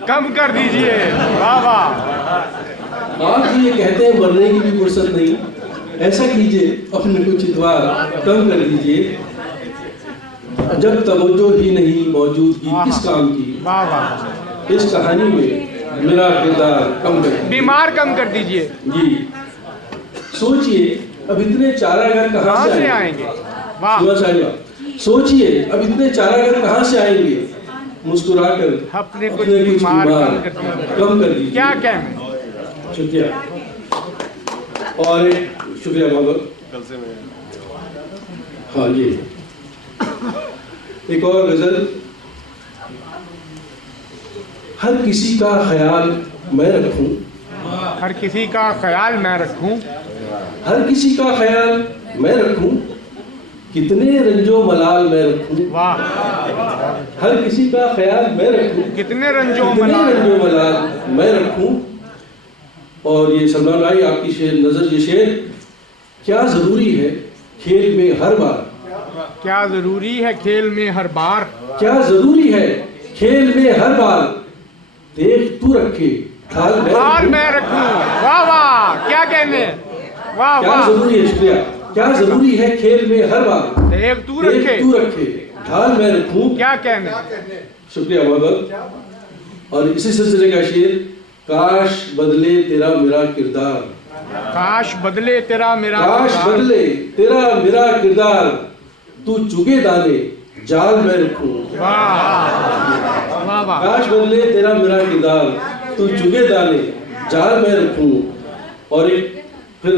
कम कर दीजिए, वाह वाह। आप ही ये कहते हैं मरने की भी फुर्सत नहीं, ऐसा कीजिए अपने कुछ इतवार कम कर दीजिए, जब तवज्जो ही नहीं मौजूदगी किस काम की, वाह वाह। इस कहानी में मेरा किरदार कम कर दीजिए। बीमार कम कर दीजिए। जी, सोचिए अब इतने चारागाह कहाँ कहाँ से से आएंगे? आएंगे? वाह। सुबह साहिबा, सोचिए अब इतने चारागाह कहाँ से आएंगे? मुस्कुराकर अपने कुछ बीमार कम कर दीजिए। क्या कहें? शुक्रिया। और एक शुक्रिया बाबा। हाँ जी, एक और गजल। हर किसी का ख्याल मैं रखूं, हर किसी का ख्याल मैं रखूं, हर किसी का ख्याल मैं रखूं, कितने रंजो मलाल मैं रखूं, वाह। हर किसी का ख्याल मैं रखूं, कितने रंजो कितने मलाल। रंजो मलाल मैं रखूं। और ये सलमान भाई आपकी शेर नजर, ये शेर क्या जरूरी है खेल में हर बार, क्या जरूरी है खेल में हर बार, क्या जरूरी है खेल में हर बार, देख तू रखे ख्याल हाल मैं रखूं, वाह वाह। क्या कहने, वाह क्या वाह। जरूरी है, शुक्रिया, क्या जरूरी है खेल में हर बार, देख तू रखे, तू रखे ख्याल मैं रखूं। क्या कहने। शुक्रिया बाबा। और इसी सिलसिले का शेर, काश बदले तेरा मेरा किरदार, काश बदले तेरा मेरा काश किरदार। बदले तेरा मेरा किरदार, तू चुगे दाने जाल में रखूं। वाह वाह वाह। काश बदले तेरा मेरा किरदार, तू चुगे दाने जाल में रखूं। और एक फिर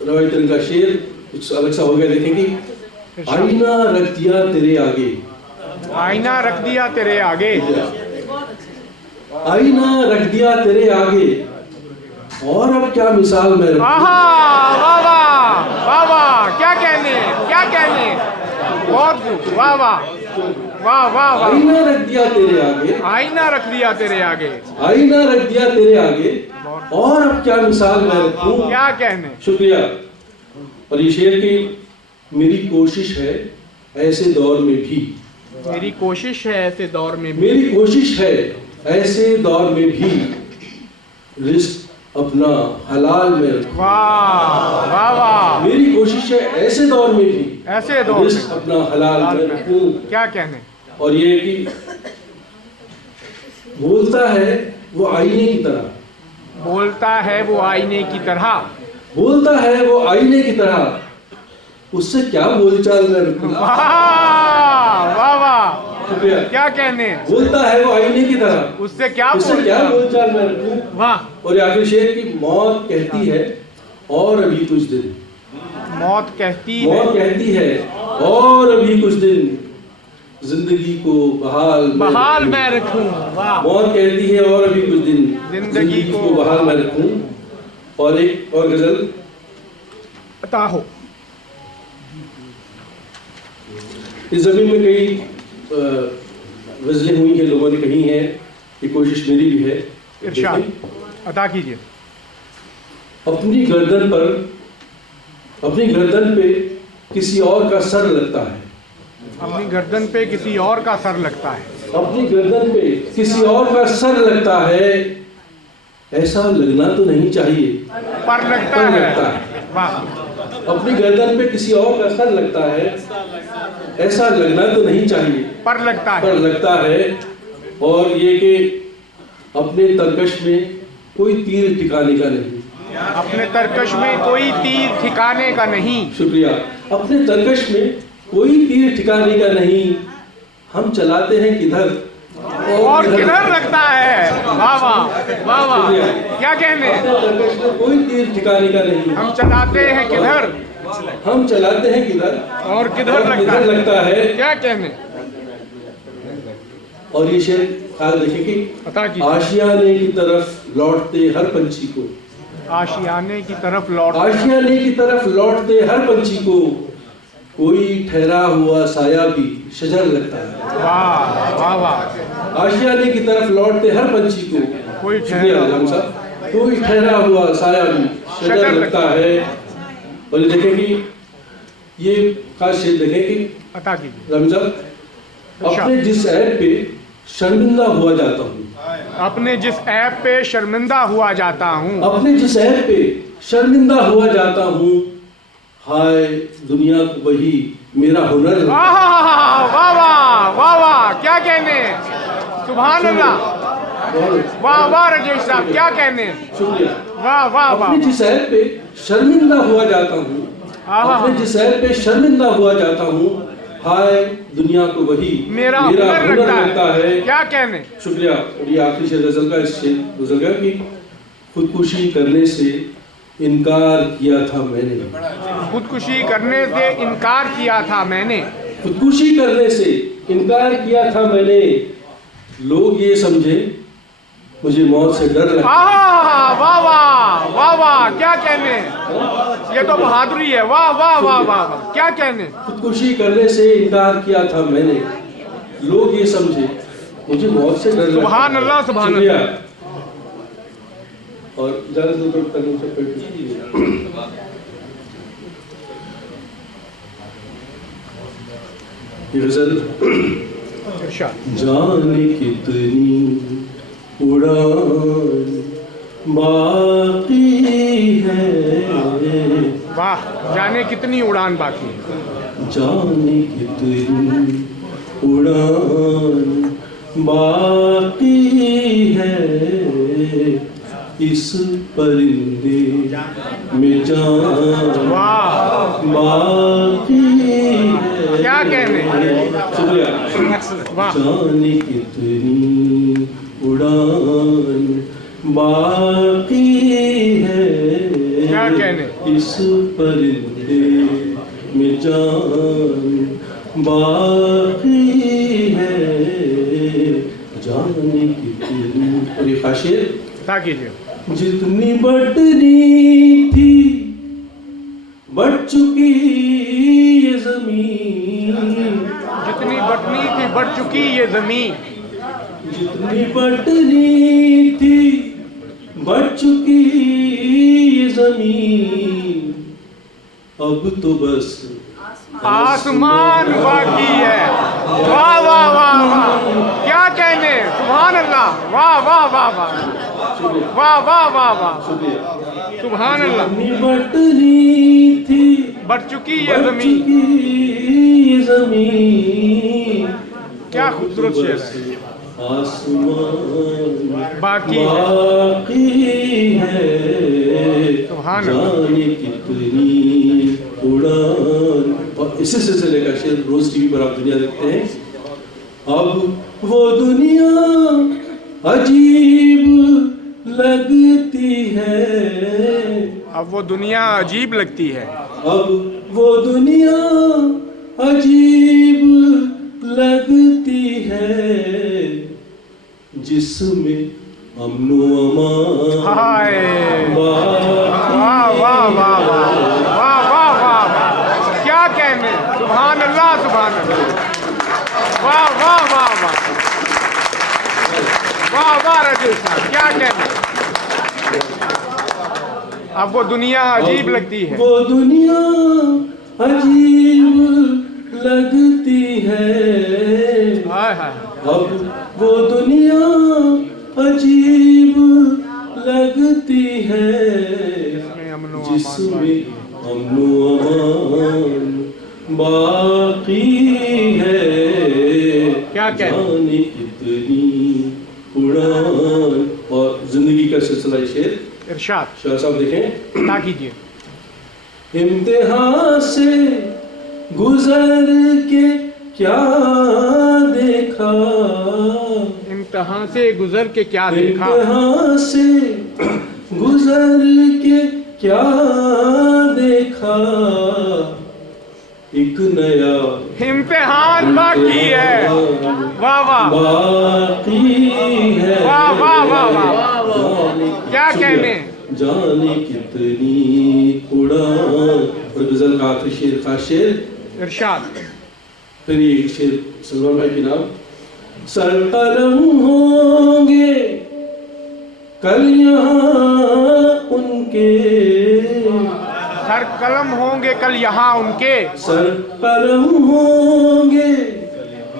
रवायत का शेर कुछ अलग सा हो गया, देखेंगे। आईना रख दिया तेरे आगे, आईना रख दिया तेरे आगे, आईना रख दिया तेरे आगे, और अब क्या मिसाल में रखूं। आहा, वाह वाह वाह वाह। क्या कहने, क्या कहने, बहुत खूब, वाह वाह वाह वाह वाह। आईना रख दिया तेरे आगे, आईना रख दिया तेरे आगे, आईना रख दिया तेरे आगे, और अब क्या मिसाल में रखूं। क्या कहने। शुक्रिया। और ये शेर की मेरी कोशिश है ऐसे दौर में भी, मेरी कोशिश है ऐसे दौर में भी, मेरी कोशिश है ऐसे दौर में भी, रिस्क अपना हलाल में रखूं। वाह वाह वाह। मेरी कोशिश है ऐसे दौर में भी, ऐसे दौर रिस्क में, अपना हलाल में रखूं। क्या कहने। और ये कि बोलता है वो आईने की तरह, बोलता है वो आईने की तरह, बोलता है वो आईने की तरह, उससे क्या बोलचाल में रखूं। वाह वाह वाह। शुक्रिया। क्या कहने। बोलता है वो आईने की तरह, उससे क्या उससे क्या बोलचाल में रखूं। वाह। और आखिर शेर की मौत कहती है और अभी कुछ दिन, मौत कहती है, मौत कहती है और अभी कुछ दिन, जिंदगी को बहाल बहाल मैं रखूं। वाह। मौत कहती है और अभी कुछ दिन, जिंदगी को बहाल मैं रखूं। और एक और गजल। अता हो। इस जमीन में कई गजलें हुई हैं, लोगों ने कही हैं, ये कोशिश मेरी भी है। इरशाद अता कीजिए। अपनी गर्दन पे किसी और का सर लगता है, अपनी गर्दन पे किसी और का सर लगता है, अपनी गर्दन पे किसी और का सर लगता है, ऐसा लगना तो नहीं चाहिए पर लगता पर है। लगता है। वाह। अपनी गर्दन पे किसी और का सर लगता है, ऐसा लगना तो नहीं चाहिए पर लगता पर है। लगता है। और ये कि अपने तरकश में कोई तीर ठिकाने का नहीं, अपने तरकश में कोई तीर ठिकाने का नहीं, शुक्रिया, अपने तरकश में कोई तीर ठिकाने का नहीं, हम चलाते हैं किधर और किधर लगता है। वाह वाह वाह वाह। क्या कहने। अपने तरकश में कोई तीर ठिकाने का नहीं, हम चलाते हैं किधर हम चलाते हैं किधर और किधर लगता है। क्या कहने। और ये शेर ख्याल रखिए कि अता कीजिए। आशियाने की तरफ लौटते हर पंछी को, आशियाने की तरफ लौट, आशियाने की तरफ लौटते हर पंछी को, कोई ठहरा हुआ साया भी शजर लगता है। वाह वाह वाह। आशियाने की तरफ लौटते हर पंछी को, कोई शुक्रिया ठहरा आजम साहब, कोई ठहरा हुआ साया भी शजर लगता है। और ये देखें कि ये खास शेर देखें कि अता कीजिए। रमजान अपने जिस ऐप पे शर्मिंदा हुआ जाता हूँ, अपने जिस ऐप पे शर्मिंदा हुआ जाता हूँ, अपने जिस ऐप पे शर्मिंदा हुआ जाता हूँ, हाय दुनिया को वही मेरा हुनर है। वाह वाह वाह वाह, क्या कहने, सुभान अल्लाह, वाह वाह राजेश साहब, क्या कहने, शुक्रिया। वाह वाह वाह, अपने जिस ऐप पे शर्मिंदा हुआ जाता हूँ, अपने जिस ऐप पे शर्मिंदा हुआ जाता हूँ, हाय दुनिया को वही मेरा हुनर लगता है, क्या कहने। शुक्रिया। और ये आखिरी शेर गजल का, इस शेर गजल का कि खुदकुशी करने से इनकार किया था मैंने, खुदकुशी करने से इनकार किया था मैंने, खुदकुशी करने से इनकार किया था मैंने, लोग ये समझे मुझे मौत से डर लगता। वाह वाह वाह वाह, क्या कहने, ये तो बहादुरी है, वाह वाह वाह वाह, क्या कहने। खुदकुशी करने से इनकार किया था मैंने, लोग ये समझे मुझे मौत से डर लगता। सुभान अल्लाह, सुभान शुक्रिया। अल्लाह। और ज़्यादा से ज़्यादा करने से पहले ये गज़ल इरशाद। जाने कितनी उड़ान बाकी है, वाह, जाने कितनी उड़ान बाकी है, जाने कितनी उड़ान बाकी है, इस परिंदे में जान वाह, बाकी है। क्या कहने, शुक्रिया। वाह, जाने कितनी उड़ान बाकी है, क्या कहने, इस परिंदे में जान बाकी है, जाने कितनी। और ये खासियत कीजिए। जितनी बढ़नी थी बढ़ चुकी ये जमीन, जितनी बटनी थी बढ़ चुकी ये जमीन, जितनी बढ़नी थी बढ़ चुकी ये जमीन, अब तो बस आसमान बाकी है। वाह वाह वाह वाह, क्या कहने, सुभान अल्लाह, वाह वाह वाह वाह, वाह वाह वाह वाह, सुभान अल्लाह। जितनी बढ़नी थी बढ़ चुकी ये बढ़ जमीन, चुकी ये जमीन, क्या खूबसूरत शेर है। आसमान बाकी बाकी है, सुभान अल्लाह। जाने कितनी उड़ान। और इसी सिलसिले का शेर रोज टीवी पर आप दुनिया देखते हैं। अब वो दुनिया अजीब लगती है, अब वो दुनिया अजीब लगती है, अब वो दुनिया अजीब लगती है, जिसमें अमन व अमान हाय, बाकी वाह वाह वाह वाह वाह वाह वाह वाह, क्या कहने, सुभान अल्लाह, सुभान अल्लाह, वाह वाह वाह वाह, वाह वाह राजेश साहब, क्या कहने। अब वो दुनिया अजीब लगती है, वो दुनिया अजीब लगती है, हाय हाय, अब वो दुनिया अजीब लगती है, अमन व अमान जिसमें अमन व अमान बाकी है, क्या कहने। जाने कितनी उड़ान। और जिंदगी का सिलसिला शेर इरशाद, शाह साहब देखें। ना कीजिए। इम्तिहान से गुजर के क्या देखा, इम्तिहान से गुजर के क्या देखा, इम्तिहान से गुजर के क्या देखा, एक नया इम्तिहान बाकी है, वाह वाह बाकी है, वाह वाह वाह वाह, क्या कहने। जाने कितनी उड़ान। और गजल का आखिरी शेर, खास शेर, इरशाद। फिर ये शेर सलमान भाई के नाम। सरकलम होंगे कल यहाँ उनके, सर कलम होंगे कल यहाँ उनके, सरकलम होंगे